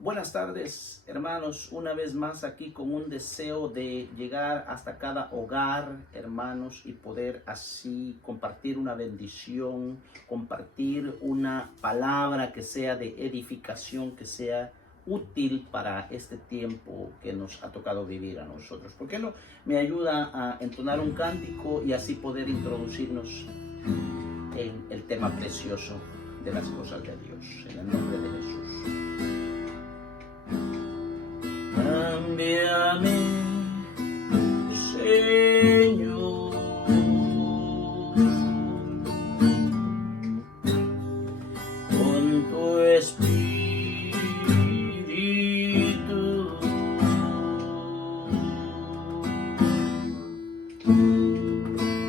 Buenas tardes, hermanos, una vez más aquí con un deseo de llegar hasta cada hogar, hermanos, y poder así compartir una bendición, compartir una palabra que sea de edificación, que sea útil para este tiempo que nos ha tocado vivir a nosotros. ¿Por qué no me ayuda a entonar un cántico y así poder introducirnos en el tema precioso de las cosas de Dios, en el nombre de Jesús? Cámbiame, Señor, con tu espíritu.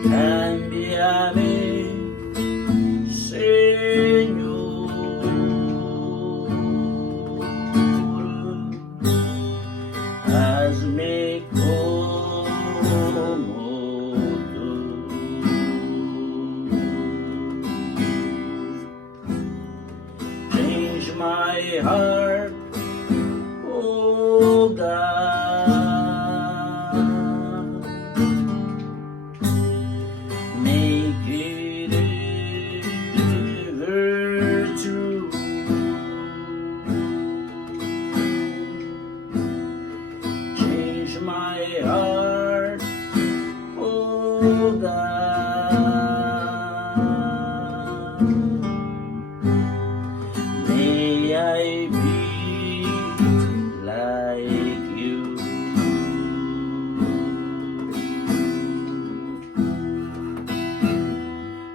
Cámbiame, Señor. Hazme como tú. Change my heart, oh God. Make it ever true. Change my heart, oh God. May I be like you.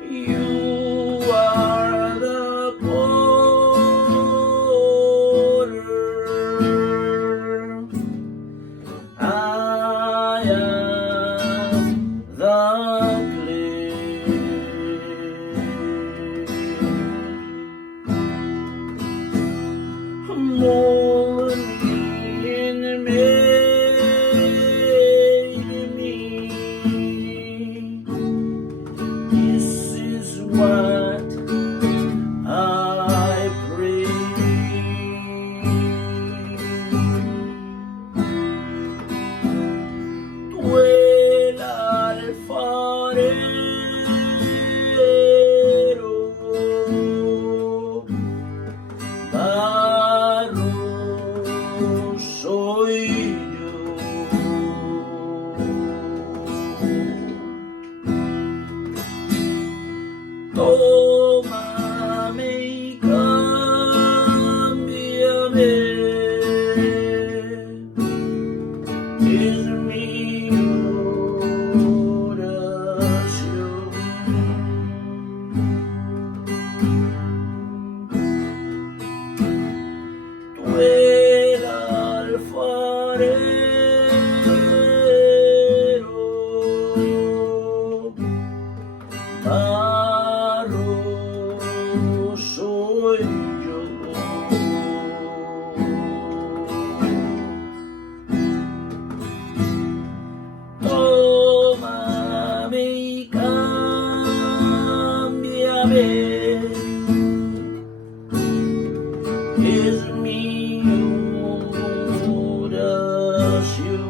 You are the potter, I am the clay. Mold me and make me. This is what I pray. Tú el alfarero, barro soy yo. Tómame y cámbiame, es mi oración. Tú el alfarero, barro soy yo. Tómame y cámbiame, es mi oración.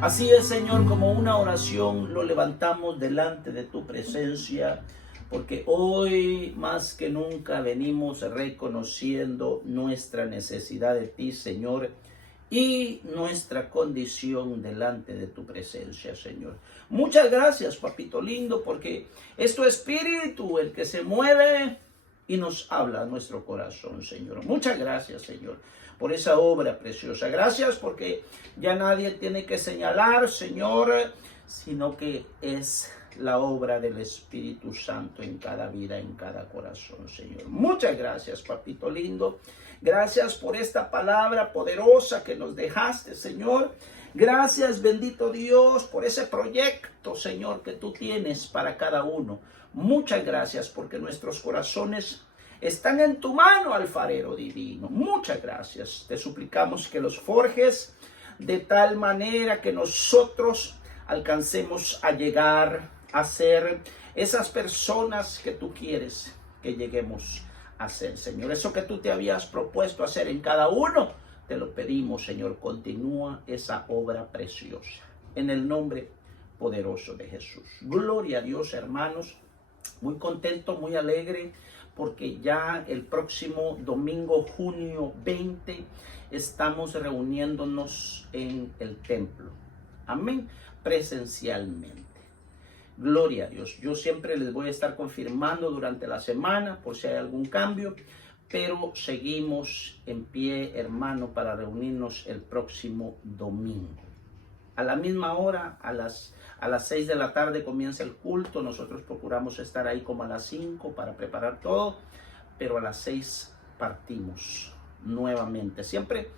Así es, Señor, como una oración lo levantamos delante de tu presencia, porque hoy más que nunca venimos reconociendo nuestra necesidad de ti, Señor, y nuestra condición delante de tu presencia, Señor. Muchas gracias, papito lindo, porque es tu espíritu el que se mueve y nos habla a nuestro corazón, Señor. Muchas gracias, Señor, por esa obra preciosa. Gracias porque ya nadie tiene que señalar, Señor, sino que es la obra del Espíritu Santo en cada vida, en cada corazón, Señor. Muchas gracias, papito lindo. Gracias por esta palabra poderosa que nos dejaste, Señor. Gracias, bendito Dios, por ese proyecto, Señor, que tú tienes para cada uno. Muchas gracias porque nuestros corazones están en tu mano, alfarero divino. Muchas gracias. Te suplicamos que los forjes de tal manera que nosotros alcancemos a llegar a ser esas personas que tú quieres que lleguemos a hacer, Señor. Eso que tú te habías propuesto hacer en cada uno, te lo pedimos, Señor. Continúa esa obra preciosa. En el nombre poderoso de Jesús. Gloria a Dios, hermanos. Muy contento, muy alegre, porque ya el próximo domingo, junio 20, estamos reuniéndonos en el templo. Amén. Presencialmente. Gloria a Dios. Yo siempre les voy a estar confirmando durante la semana por si hay algún cambio, pero seguimos en pie, hermano, para reunirnos el próximo domingo. A la misma hora, a las 6 de la tarde comienza el culto. Nosotros procuramos estar ahí como a las 5 para preparar todo, pero a las 6 partimos nuevamente. Siempre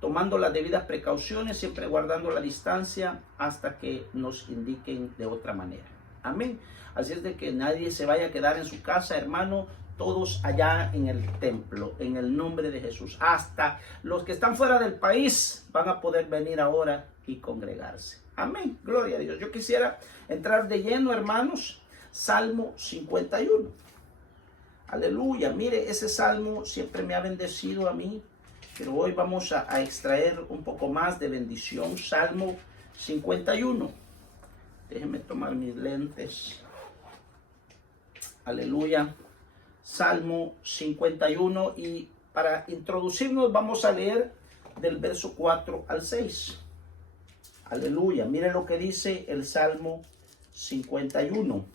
tomando las debidas precauciones, siempre guardando la distancia hasta que nos indiquen de otra manera. Amén. Así es de que nadie se vaya a quedar en su casa, hermano. Todos allá en el templo, en el nombre de Jesús. Hasta los que están fuera del país van a poder venir ahora y congregarse. Amén. Gloria a Dios. Yo quisiera entrar de lleno, hermanos. Salmo 51. Aleluya. Mire, ese salmo siempre me ha bendecido a mí. Pero hoy vamos a extraer un poco más de bendición. Salmo 51. Déjenme tomar mis lentes. Aleluya. Salmo 51, y para introducirnos vamos a leer del verso 4 al 6. Aleluya. Mire lo que dice el Salmo 51.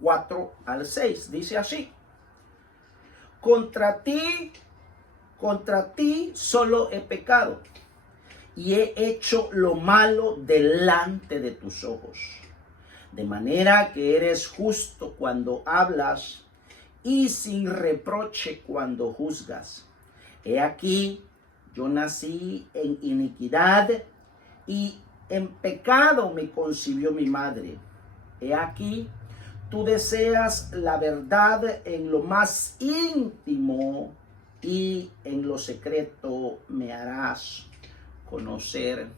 4 al 6. Dice así: Contra ti solo he pecado y he hecho lo malo delante de tus ojos. De manera que eres justo cuando hablas y sin reproche cuando juzgas. He aquí, yo nací en iniquidad y en pecado me concibió mi madre. He aquí, tú deseas la verdad en lo más íntimo y en lo secreto me harás conocer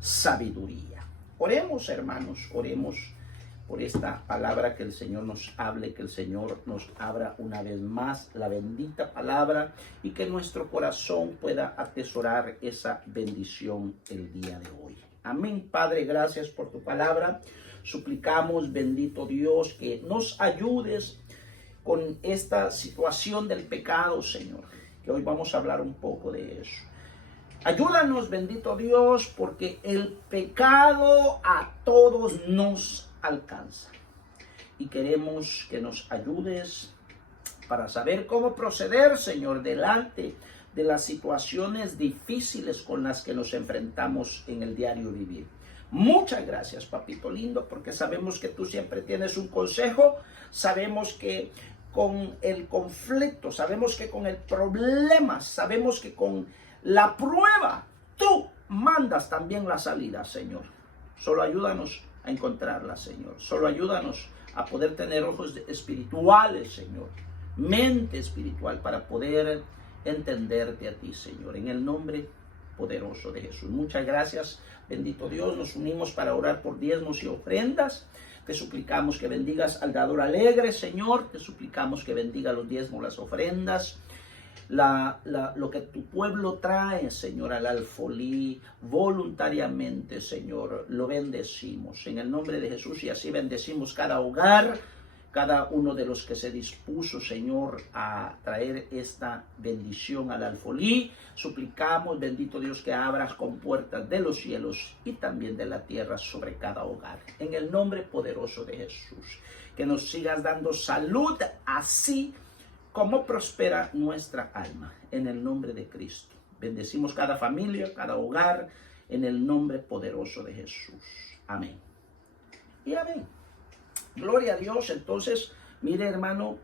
sabiduría. Oremos, hermanos, oremos por esta palabra, que el Señor nos hable, que el Señor nos abra una vez más la bendita palabra y que nuestro corazón pueda atesorar esa bendición el día de hoy. Amén. Padre, gracias por tu palabra. Suplicamos, bendito Dios, que nos ayudes con esta situación del pecado, Señor, que hoy vamos a hablar un poco de eso. Ayúdanos, bendito Dios, porque el pecado a todos nos alcanza. Y queremos que nos ayudes para saber cómo proceder, Señor, delante de las situaciones difíciles con las que nos enfrentamos en el diario vivir. Muchas gracias, papito lindo, porque sabemos que tú siempre tienes un consejo. Sabemos que con el conflicto, sabemos que con el problema, sabemos que con la prueba, tú mandas también la salida, Señor. Solo ayúdanos a encontrarla, Señor. Solo ayúdanos a poder tener ojos espirituales, Señor. Mente espiritual para poder entenderte a ti, Señor. En el nombre poderoso de Jesús. Muchas gracias, bendito Dios. Nos unimos para orar por diezmos y ofrendas. Te suplicamos que bendigas al dador alegre, Señor. Te suplicamos que bendiga los diezmos, las ofrendas. Lo que tu pueblo trae, Señor, al alfolí voluntariamente, Señor, lo bendecimos en el nombre de Jesús, y así bendecimos cada hogar, cada uno de los que se dispuso, Señor, a traer esta bendición al alfolí. Suplicamos, bendito Dios, que abras compuertas de los cielos y también de la tierra sobre cada hogar, en el nombre poderoso de Jesús. Que nos sigas dando salud, así como prospera nuestra alma, en el nombre de Cristo. Bendecimos cada familia, cada hogar, en el nombre poderoso de Jesús. Amén. Y amén. Gloria a Dios. Entonces, mire, hermano,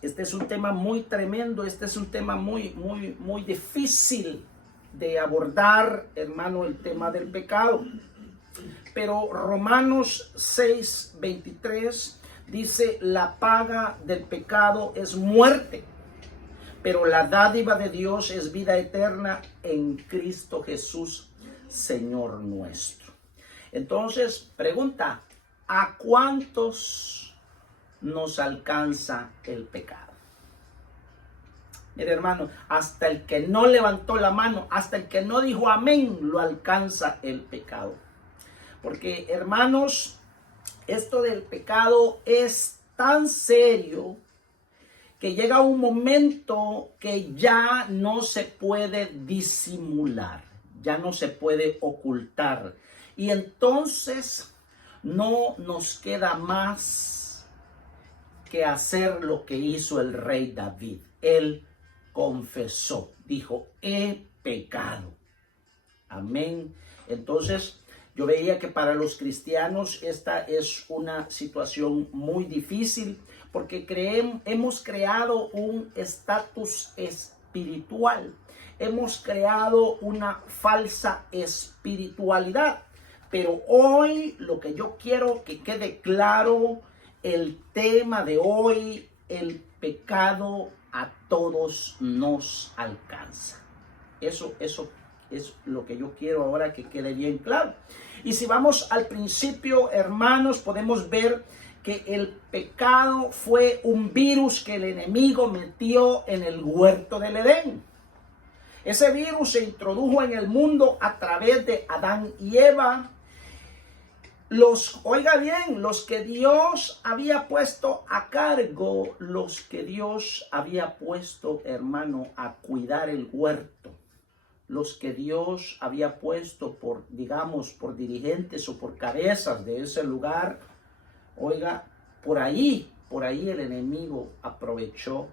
este es un tema muy tremendo, este es un tema muy difícil de abordar, hermano, el tema del pecado. Pero Romanos 6:23 dice: la paga del pecado es muerte, pero la dádiva de Dios es vida eterna en Cristo Jesús, Señor nuestro. Entonces, pregunta: ¿a cuántos nos alcanza el pecado? Mire, hermano, hasta el que no levantó la mano, hasta el que no dijo amén, lo alcanza el pecado. Porque, hermanos, esto del pecado es tan serio que llega un momento que ya no se puede disimular, ya no se puede ocultar. Y entonces no nos queda más que hacer lo que hizo el rey David. Él confesó, dijo, he pecado. Amén. Entonces, yo veía que para los cristianos esta es una situación muy difícil porque hemos creado un estatus espiritual. Hemos creado una falsa espiritualidad. Pero hoy lo que yo quiero que quede claro, el tema de hoy, el pecado a todos nos alcanza. Eso es lo que yo quiero ahora que quede bien claro. Y si vamos al principio, hermanos, podemos ver que el pecado fue un virus que el enemigo metió en el huerto del Edén. Ese virus se introdujo en el mundo a través de Adán y Eva. Oiga bien, los que Dios había puesto a cargo, los que Dios había puesto, hermano, a cuidar el huerto, los que Dios había puesto por, digamos, por dirigentes o por cabezas de ese lugar, oiga, por ahí el enemigo aprovechó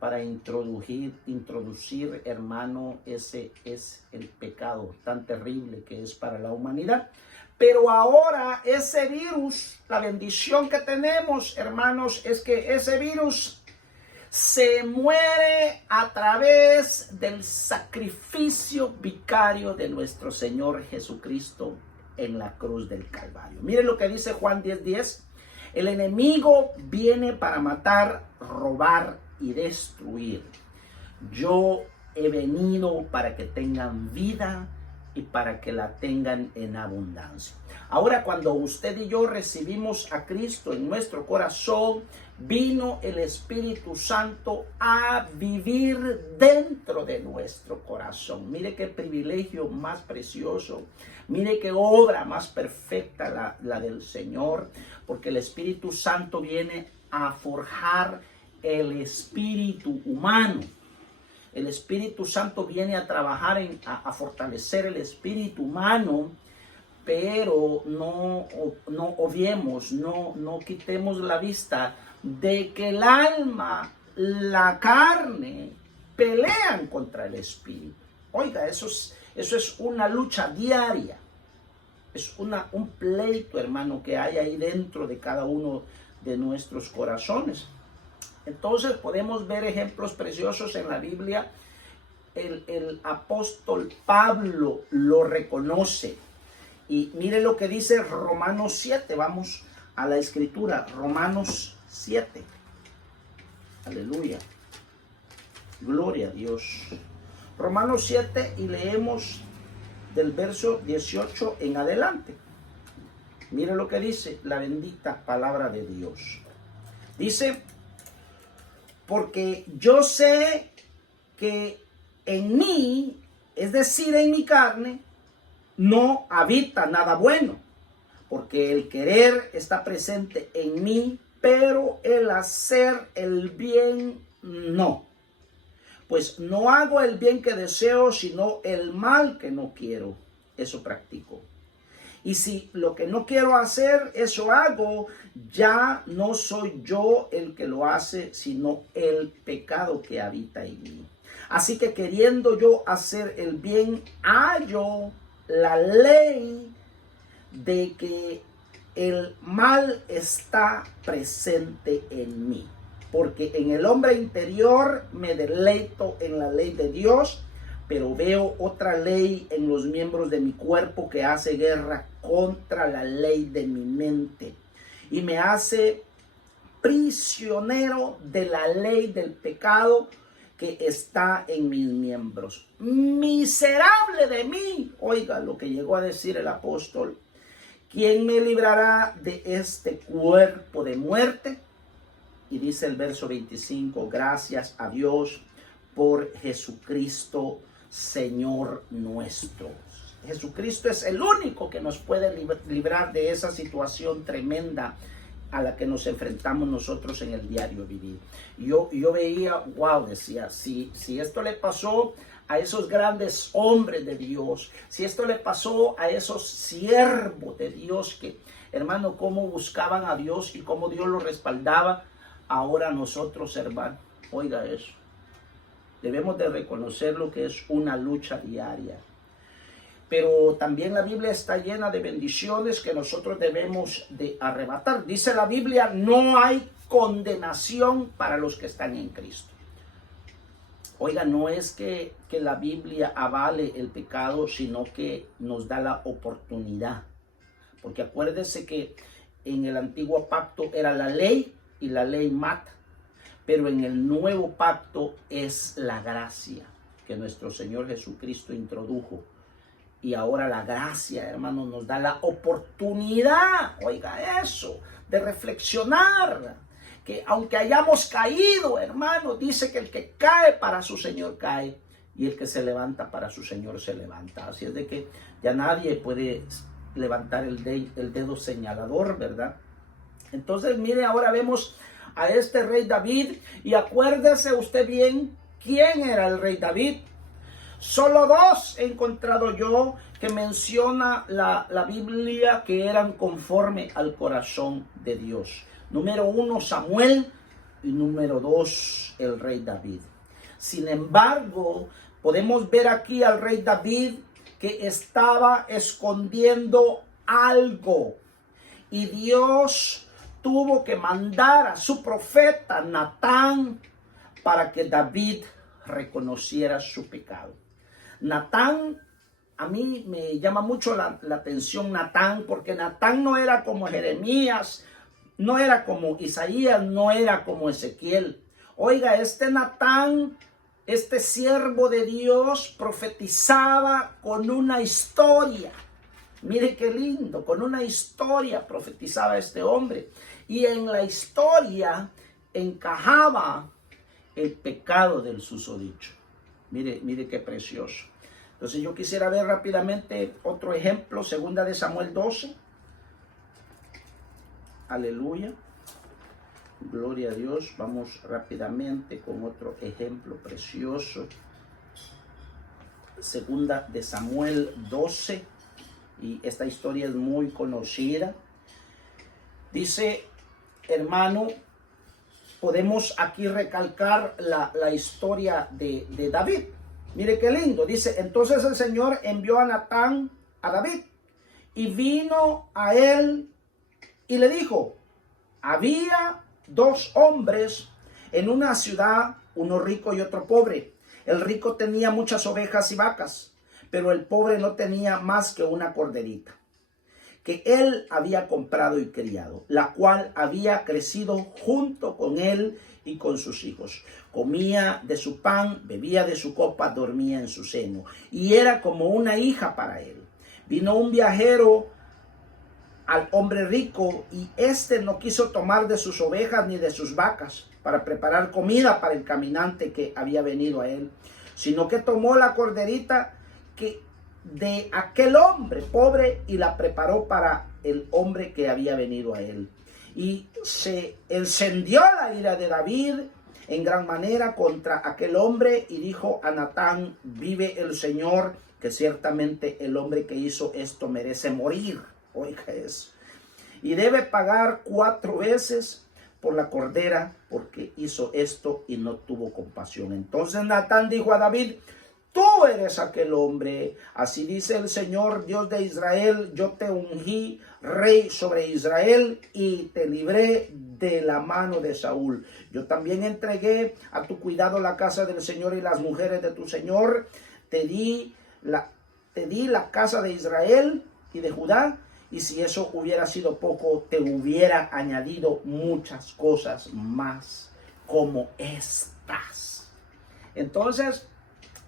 para introducir, hermano, ese es el pecado tan terrible que es para la humanidad. Pero ahora ese virus, la bendición que tenemos, hermanos, es que ese virus se muere a través del sacrificio vicario de nuestro Señor Jesucristo en la cruz del Calvario. Miren lo que dice Juan 10:10. El enemigo viene para matar, robar y destruir. Yo he venido para que tengan vida y para que la tengan en abundancia. Ahora, cuando usted y yo recibimos a Cristo en nuestro corazón, vino el Espíritu Santo a vivir dentro de nuestro corazón. Mire qué privilegio más precioso. Mire qué obra más perfecta la del Señor, porque el Espíritu Santo viene a forjar el espíritu humano. El Espíritu Santo viene a trabajar a fortalecer el espíritu humano, pero no obviemos, no quitemos la vista de que el alma, la carne, pelean contra el espíritu. Oiga, eso es una lucha diaria. Es un pleito, hermano, que hay ahí dentro de cada uno de nuestros corazones. Entonces podemos ver ejemplos preciosos en la Biblia. El apóstol Pablo lo reconoce. Y mire lo que dice Romanos 7. Vamos a la escritura. Romanos 7. Aleluya. Gloria a Dios. Romanos 7 y leemos del verso 18 en adelante. Mire lo que dice la bendita palabra de Dios. Dice: porque yo sé que en mí, es decir, en mi carne, no habita nada bueno, porque el querer está presente en mí, pero el hacer el bien no. Pues no hago el bien que deseo, sino el mal que no quiero. Eso practico. Y si lo que no quiero hacer, eso hago, ya no soy yo el que lo hace, sino el pecado que habita en mí. Así que queriendo yo hacer el bien, hallo la ley de que el mal está presente en mí. Porque en el hombre interior me deleito en la ley de Dios, pero veo otra ley en los miembros de mi cuerpo que hace guerra contra la ley de mi mente y me hace prisionero de la ley del pecado que está en mis miembros. Miserable de mí, oiga lo que llegó a decir el apóstol, ¿Quién me librará de este cuerpo de muerte? Y dice el verso 25, gracias a Dios por Jesucristo, Señor nuestro. Jesucristo es el único que nos puede librar de esa situación tremenda a la que nos enfrentamos nosotros en el diario vivir. Yo veía, wow, decía, si esto le pasó a esos grandes hombres de Dios, si esto le pasó a esos siervos de Dios que, hermano, cómo buscaban a Dios y cómo Dios los respaldaba, ahora nosotros, hermano, oiga eso, debemos de reconocer lo que es una lucha diaria. Pero también la Biblia está llena de bendiciones que nosotros debemos de arrebatar. Dice la Biblia, no hay condenación para los que están en Cristo. Oiga, no es que la Biblia avale el pecado, sino que nos da la oportunidad. Porque acuérdese que en el antiguo pacto era la ley y la ley mata. Pero en el nuevo pacto es la gracia que nuestro Señor Jesucristo introdujo. Y ahora la gracia, hermano, nos da la oportunidad, oiga eso, de reflexionar. Que aunque hayamos caído, hermano, dice que el que cae para su Señor cae. Y el que se levanta para su Señor se levanta. Así es de que ya nadie puede levantar el dedo señalador, ¿verdad? Entonces, mire, ahora vemos a este rey David. Y acuérdese usted bien, ¿quién era el rey David? Solo dos he encontrado yo que menciona la Biblia que eran conforme al corazón de Dios. Número 1, Samuel, y número 2, el rey David. Sin embargo, podemos ver aquí al rey David que estaba escondiendo algo. Y Dios tuvo que mandar a su profeta Natán para que David reconociera su pecado. Natán, a mí me llama mucho la atención Natán, porque Natán no era como Jeremías, no era como Isaías, no era como Ezequiel. Oiga, este Natán, este siervo de Dios, profetizaba con una historia. Mire qué lindo, con una historia profetizaba este hombre. Y en la historia encajaba el pecado del susodicho. Mire qué precioso. Entonces yo quisiera ver rápidamente otro ejemplo, 2 Samuel 12. Aleluya. Gloria a Dios. Vamos rápidamente con otro ejemplo precioso. 2 Samuel 12. Y esta historia es muy conocida. Dice, hermano, podemos aquí recalcar la historia de David. Mire qué lindo. Dice, entonces el Señor envió a Natán a David y vino a él y le dijo, había dos hombres en una ciudad, uno rico y otro pobre. El rico tenía muchas ovejas y vacas, pero el pobre no tenía más que una corderita, que él había comprado y criado, la cual había crecido junto con él y con sus hijos. Comía de su pan, bebía de su copa, dormía en su seno, y era como una hija para él. Vino un viajero al hombre rico, y éste no quiso tomar de sus ovejas ni de sus vacas para preparar comida para el caminante que había venido a él, sino que tomó la corderita que de aquel hombre pobre y la preparó para el hombre que había venido a él. Y se encendió la ira de David en gran manera contra aquel hombre y dijo a Natán, vive el Señor, que ciertamente el hombre que hizo esto merece morir. Oiga eso. Y debe pagar 4 veces por la cordera porque hizo esto y no tuvo compasión. Entonces Natán dijo a David, tú eres aquel hombre. Así dice el Señor, Dios de Israel, yo te ungí rey sobre Israel y te libré de la mano de Saúl. Yo también entregué a tu cuidado la casa del Señor y las mujeres de tu Señor. Te di la casa de Israel y de Judá. Y si eso hubiera sido poco, te hubiera añadido muchas cosas más como estas. Entonces,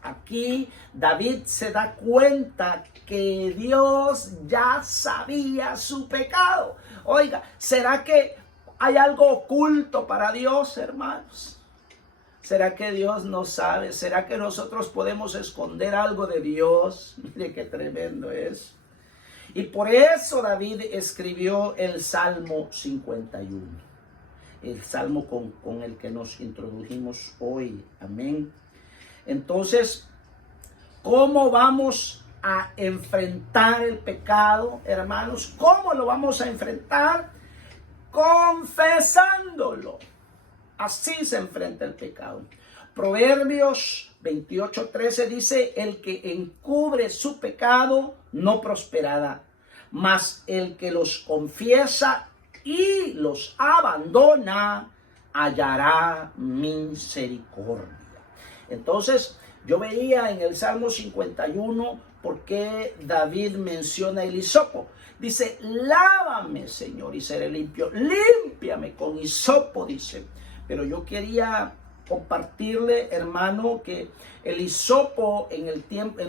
Aquí David se da cuenta que Dios ya sabía su pecado. Oiga, ¿será que hay algo oculto para Dios, hermanos? ¿Será que Dios no sabe? ¿Será que nosotros podemos esconder algo de Dios? Mire qué tremendo es. Y por eso David escribió el Salmo 51. El salmo con el que nos introdujimos hoy. Amén. Entonces, ¿cómo vamos a enfrentar el pecado, hermanos? ¿Cómo lo vamos a enfrentar? Confesándolo. Así se enfrenta el pecado. Proverbios 28:13 dice: el que encubre su pecado no prosperará, mas el que los confiesa y los abandona hallará misericordia. Entonces, yo veía en el Salmo 51 por qué David menciona el hisopo. Dice: lávame, Señor, y seré limpio. Límpiame con hisopo, dice. Pero yo quería compartirle, hermano, que el hisopo en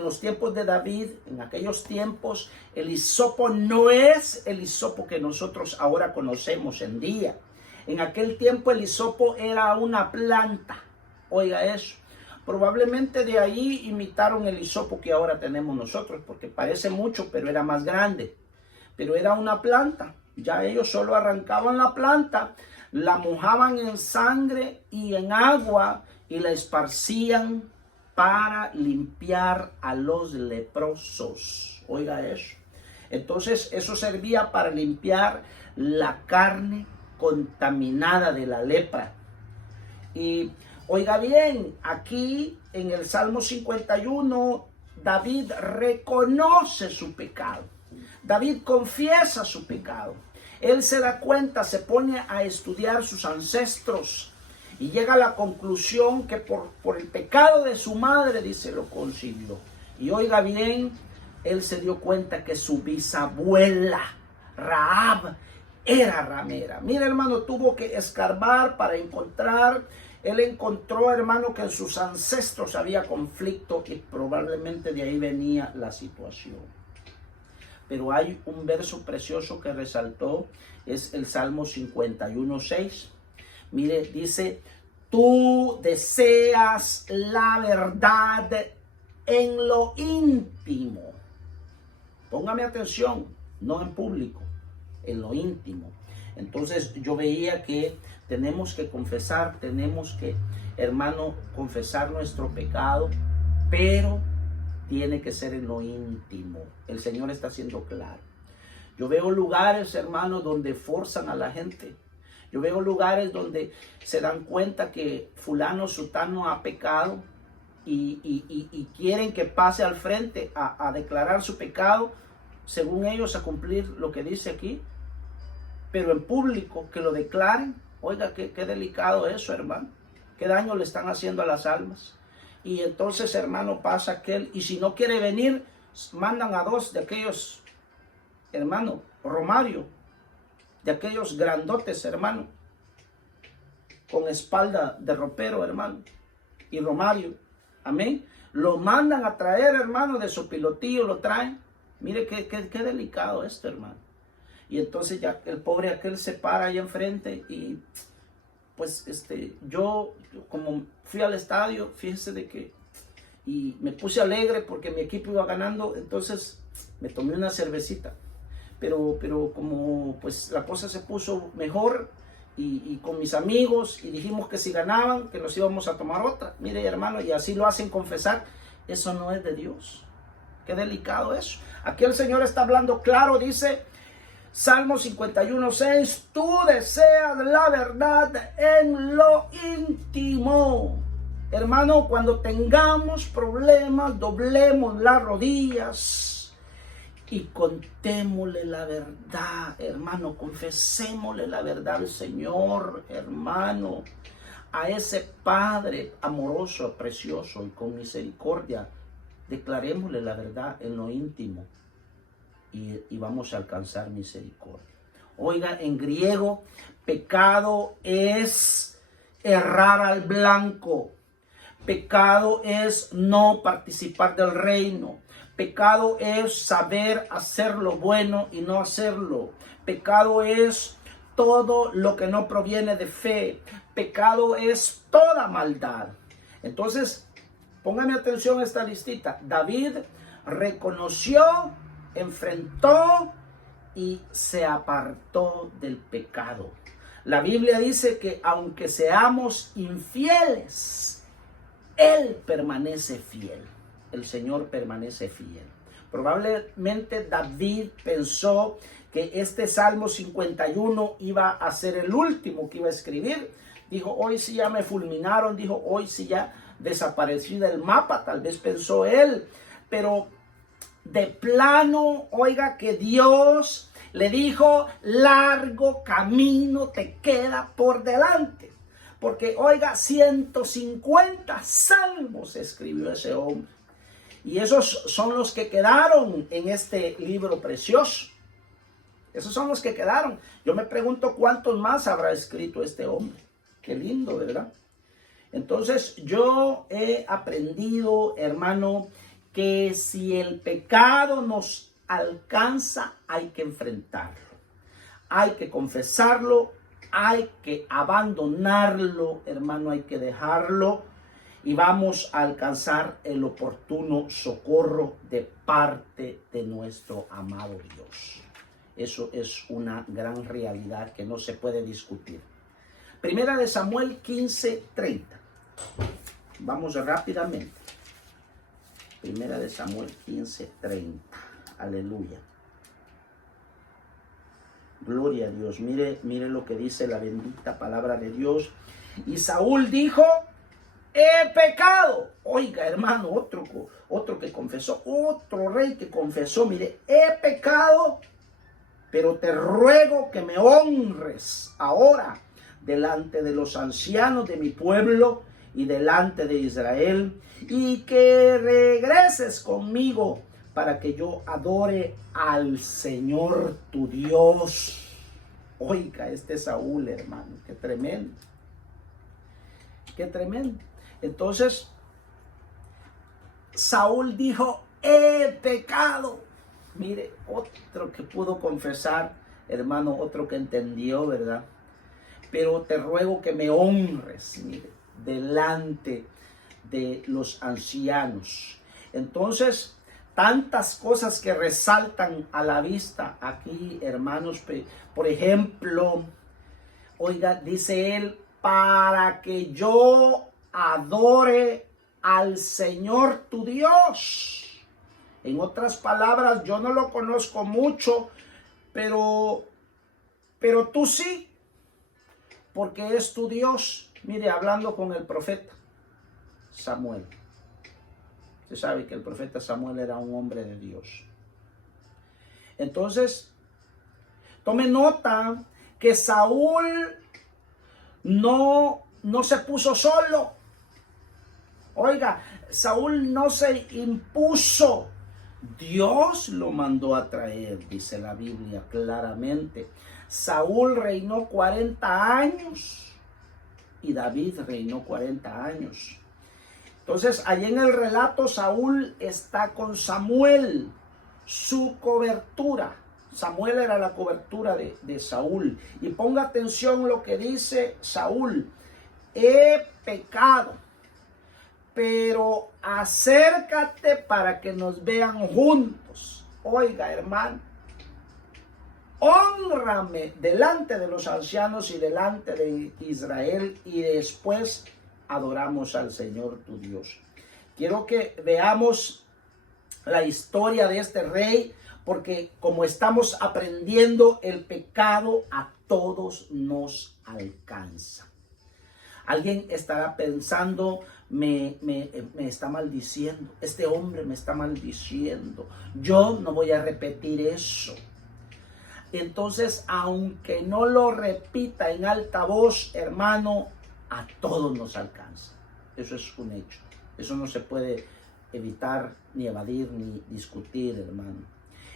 los tiempos de David, en aquellos tiempos, el hisopo no es el hisopo que nosotros ahora conocemos en día. En aquel tiempo el hisopo era una planta. Oiga eso. Probablemente de ahí imitaron el hisopo que ahora tenemos nosotros, porque parece mucho, pero era más grande. Pero era una planta. Ya ellos solo arrancaban la planta, la mojaban en sangre y en agua y la esparcían para limpiar a los leprosos. Oiga eso. Entonces eso servía para limpiar la carne contaminada de la lepra. Y oiga bien, aquí en el Salmo 51, David reconoce su pecado. David confiesa su pecado. Él se da cuenta, se pone a estudiar sus ancestros y llega a la conclusión que por el pecado de su madre, dice, lo concibió. Y oiga bien, él se dio cuenta que su bisabuela, Rahab, era ramera. Mira, hermano, tuvo que escarbar para encontrar. Él encontró, hermano, que en sus ancestros había conflicto y probablemente de ahí venía la situación. Pero hay un verso precioso que resaltó, es el Salmo 51:6. Mire, dice: tú deseas la verdad en lo íntimo. Póngame atención, no en público, en lo íntimo. Entonces yo veía que tenemos que confesar, tenemos que, hermano, confesar nuestro pecado, pero tiene que ser en lo íntimo. El Señor está siendo claro. Yo veo lugares, hermanos, donde forzan a la gente. Yo veo lugares donde se dan cuenta que fulano, sutano ha pecado y quieren que pase al frente a declarar su pecado, según ellos, a cumplir lo que dice aquí. Pero en público, que lo declaren. Oiga, qué delicado eso, hermano. Qué daño le están haciendo a las almas. Y entonces, hermano, pasa aquel, y si no quiere venir, mandan a dos de aquellos, hermano, Romario, de aquellos grandotes, hermano, con espalda de ropero, hermano, y Romario, amén. Lo mandan a traer, hermano, de su pilotillo, lo traen. Mire qué delicado esto, hermano. Y entonces ya el pobre aquel se para ahí enfrente y pues yo como fui al estadio, fíjese de que, y me puse alegre porque mi equipo iba ganando, entonces me tomé una cervecita, pero como pues la cosa se puso mejor y con mis amigos y dijimos que si ganaban, que nos íbamos a tomar otra. Mire, hermano, y así lo hacen confesar. Eso no es de Dios. Qué delicado eso. Aquí el Señor está hablando claro, dice Salmo 51:6, tú deseas la verdad en lo íntimo. Hermano, cuando tengamos problemas, doblemos las rodillas y contémosle la verdad, hermano. Confesémosle la verdad al Señor, hermano, a ese Padre amoroso, precioso y con misericordia. Declarémosle la verdad en lo íntimo. Y vamos a alcanzar misericordia. Oiga, en griego, pecado es errar al blanco. Pecado es no participar del reino. Pecado es saber hacer lo bueno y no hacerlo. Pecado es todo lo que no proviene de fe. Pecado es toda maldad. Entonces, póngame atención a esta listita. David reconoció, enfrentó y se apartó del pecado. La Biblia dice que aunque seamos infieles, Él permanece fiel. El Señor permanece fiel. Probablemente David pensó que este Salmo 51 iba a ser el último que iba a escribir. Dijo, hoy sí ya me fulminaron. Dijo, hoy sí ya desaparecí del mapa. Tal vez pensó él. Pero de plano, oiga, que Dios le dijo, largo camino te queda por delante. Porque, oiga, 150 salmos escribió ese hombre. Y esos son los que quedaron en este libro precioso. Esos son los que quedaron. Yo me pregunto cuántos más habrá escrito este hombre. Qué lindo, ¿verdad? Entonces, yo he aprendido, hermano, que si el pecado nos alcanza, hay que enfrentarlo. Hay que confesarlo, hay que abandonarlo, hermano, hay que dejarlo. Y vamos a alcanzar el oportuno socorro de parte de nuestro amado Dios. Eso es una gran realidad que no se puede discutir. Primera de Samuel 15:30. Vamos rápidamente. Primera de Samuel 15:30. Aleluya. Gloria a Dios. Mire lo que dice la bendita palabra de Dios. Y Saúl dijo, he pecado. Oiga, hermano, otro que confesó, otro rey que confesó, mire, he pecado, pero te ruego que me honres ahora delante de los ancianos de mi pueblo y delante de Israel, y que regreses conmigo para que yo adore al Señor tu Dios. Oiga, este Saúl, hermano, qué tremendo. Qué tremendo. Entonces, Saúl dijo, he pecado. Mire, otro que pudo confesar, hermano, otro que entendió, ¿verdad? Pero te ruego que me honres, mire, delante de los ancianos. Entonces, tantas cosas que resaltan a la vista aquí, hermanos. Por ejemplo, oiga, dice él, para que yo adore al Señor tu Dios. En otras palabras, yo no lo conozco mucho, pero tú sí, porque es tu Dios. Mire, hablando con el profeta Samuel. Usted sabe que el profeta Samuel era un hombre de Dios. Entonces, tome nota que Saúl no se puso solo. Oiga, Saúl no se impuso. Dios lo mandó a traer, dice la Biblia claramente. Saúl reinó 40 años y David reinó 40 años. Entonces, allí en el relato, Saúl está con Samuel, su cobertura. Samuel era la cobertura de Saúl. Y ponga atención lo que dice Saúl. He pecado, pero acércate para que nos vean juntos. Oiga, hermano, hónrame delante de los ancianos y delante de Israel, y después adoramos al Señor tu Dios. Quiero que veamos la historia de este rey, porque como estamos aprendiendo, el pecado a todos nos alcanza. Alguien estará pensando, me está maldiciendo, este hombre me está maldiciendo, yo no voy a repetir eso. Entonces, aunque no lo repita en alta voz, hermano, a todos nos alcanza. Eso es un hecho. Eso no se puede evitar, ni evadir, ni discutir, hermano.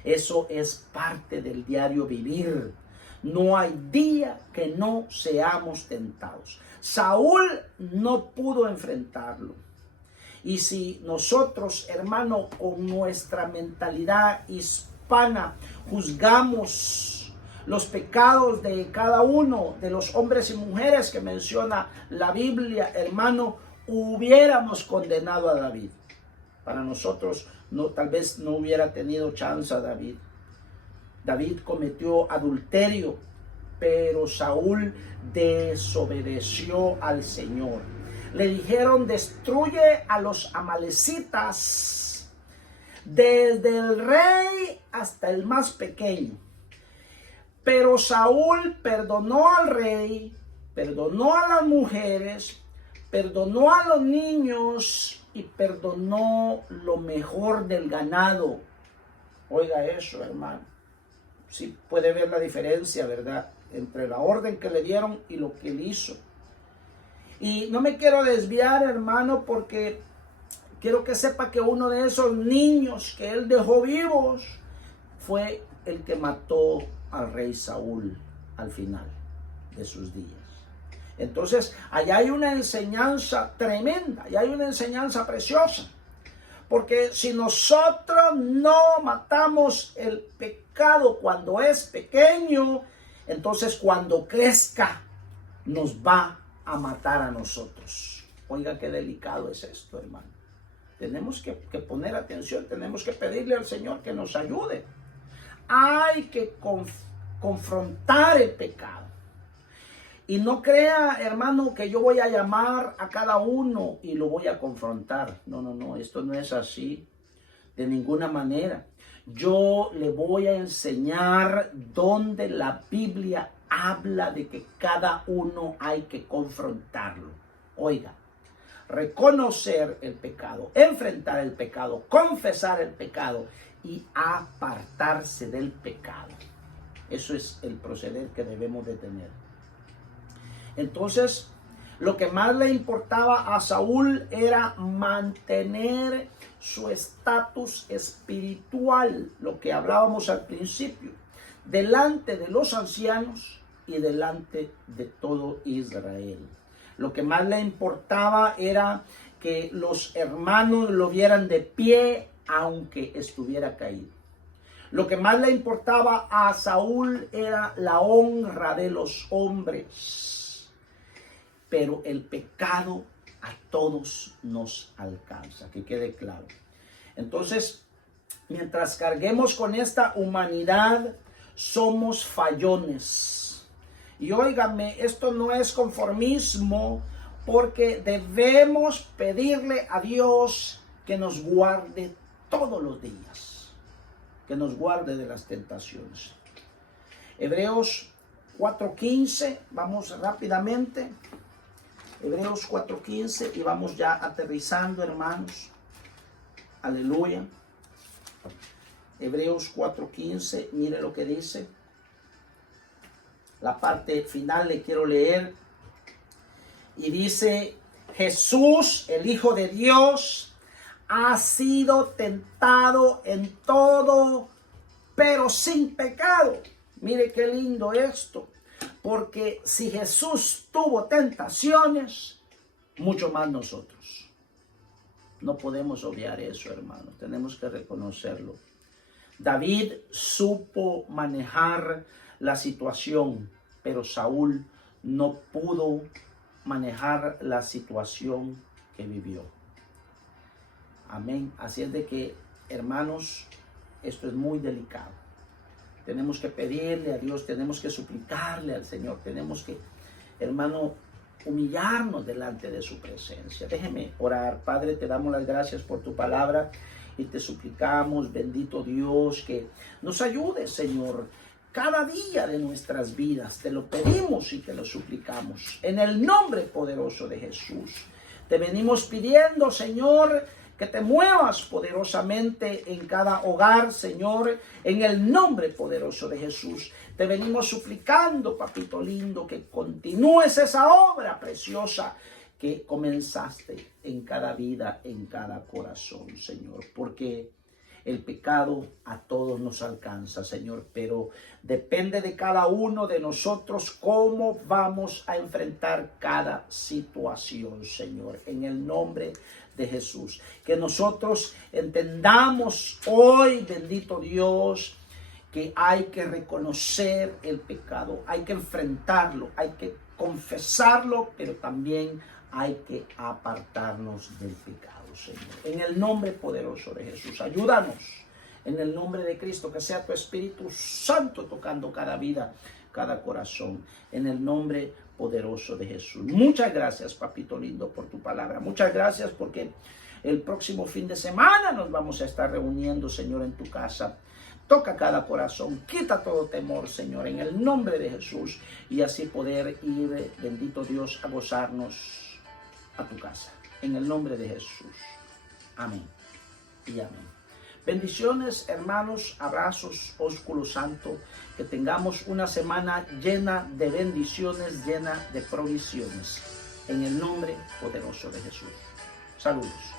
Eso es parte del diario vivir. No hay día que no seamos tentados. Saúl no pudo enfrentarlo. Y si nosotros, hermano, con nuestra mentalidad hispana juzgamos los pecados de cada uno de los hombres y mujeres que menciona la Biblia, hermano, hubiéramos condenado a David. Para nosotros, no, tal vez no hubiera tenido chance a David. David cometió adulterio, pero Saúl desobedeció al Señor. Le dijeron: destruye a los amalecitas, desde el rey hasta el más pequeño. Pero Saúl perdonó al rey, perdonó a las mujeres, perdonó a los niños y perdonó lo mejor del ganado. Oiga eso, hermano. Sí puede ver la diferencia, ¿verdad?, entre la orden que le dieron y lo que él hizo. Y no me quiero desviar, hermano, porque quiero que sepa que uno de esos niños que él dejó vivos fue el que mató al rey Saúl al final de sus días. Entonces, allá hay una enseñanza tremenda, allá hay una enseñanza preciosa. Porque si nosotros no matamos el pecado cuando es pequeño, entonces cuando crezca nos va a matar a nosotros. Oiga, qué delicado es esto, hermano. Tenemos que poner atención, tenemos que pedirle al Señor que nos ayude. Hay que confrontar el pecado. Y no crea, hermano, que yo voy a llamar a cada uno y lo voy a confrontar. No, esto no es así de ninguna manera. Yo le voy a enseñar donde la Biblia habla de que cada uno hay que confrontarlo. Oiga, reconocer el pecado, enfrentar el pecado, confesar el pecado y apartarse del pecado. Eso es el proceder que debemos de tener. Entonces, lo que más le importaba a Saúl era mantener su estatus espiritual, lo que hablábamos al principio, delante de los ancianos y delante de todo Israel. Lo que más le importaba era que los hermanos lo vieran de pie, aunque estuviera caído. Lo que más le importaba a Saúl era la honra de los hombres. Pero el pecado a todos nos alcanza, que quede claro. Entonces, mientras carguemos con esta humanidad, somos fallones. Y óigame, esto no es conformismo, porque debemos pedirle a Dios que nos guarde todos los días, que nos guarde de las tentaciones. Hebreos 4:15, vamos rápidamente. Hebreos 4:15 y vamos ya aterrizando, hermanos. Aleluya. Hebreos 4:15, mire lo que dice. La parte final le quiero leer. Y dice: Jesús, el Hijo de Dios, ha sido tentado en todo, pero sin pecado. Mire qué lindo esto. Porque si Jesús tuvo tentaciones, mucho más nosotros. No podemos obviar eso, hermanos. Tenemos que reconocerlo. David supo manejar la situación, pero Saúl no pudo manejar la situación que vivió. Amén. Así es de que, hermanos, esto es muy delicado. Tenemos que pedirle a Dios, tenemos que suplicarle al Señor, tenemos que, hermano, humillarnos delante de su presencia. Déjeme orar. Padre, te damos las gracias por tu palabra y te suplicamos, bendito Dios, que nos ayude, Señor, cada día de nuestras vidas. Te lo pedimos y te lo suplicamos. En el nombre poderoso de Jesús, te venimos pidiendo, Señor, que te muevas poderosamente en cada hogar, Señor, en el nombre poderoso de Jesús. Te venimos suplicando, papito lindo, que continúes esa obra preciosa que comenzaste en cada vida, en cada corazón, Señor. Porque El pecado a todos nos alcanza, Señor, pero depende de cada uno de nosotros cómo vamos a enfrentar cada situación, Señor, en el nombre de Jesús. Que nosotros entendamos hoy, bendito Dios, que hay que reconocer el pecado, hay que enfrentarlo, hay que confesarlo, pero también hay que apartarnos del pecado, Señor. En el nombre poderoso de Jesús, ayúdanos. En el nombre de Cristo, que sea tu Espíritu Santo tocando cada vida, cada corazón. En el nombre poderoso de Jesús. Muchas gracias, papito lindo, por tu palabra. Muchas gracias porque el próximo fin de semana nos vamos a estar reuniendo, Señor, en tu casa. Toca cada corazón, quita todo temor, Señor, en el nombre de Jesús, y así poder ir, bendito Dios, a gozarnos a tu casa. En el nombre de Jesús. Amén y amén. Bendiciones, hermanos, abrazos, ósculo santo, que tengamos una semana llena de bendiciones, llena de provisiones. En el nombre poderoso de Jesús. Saludos.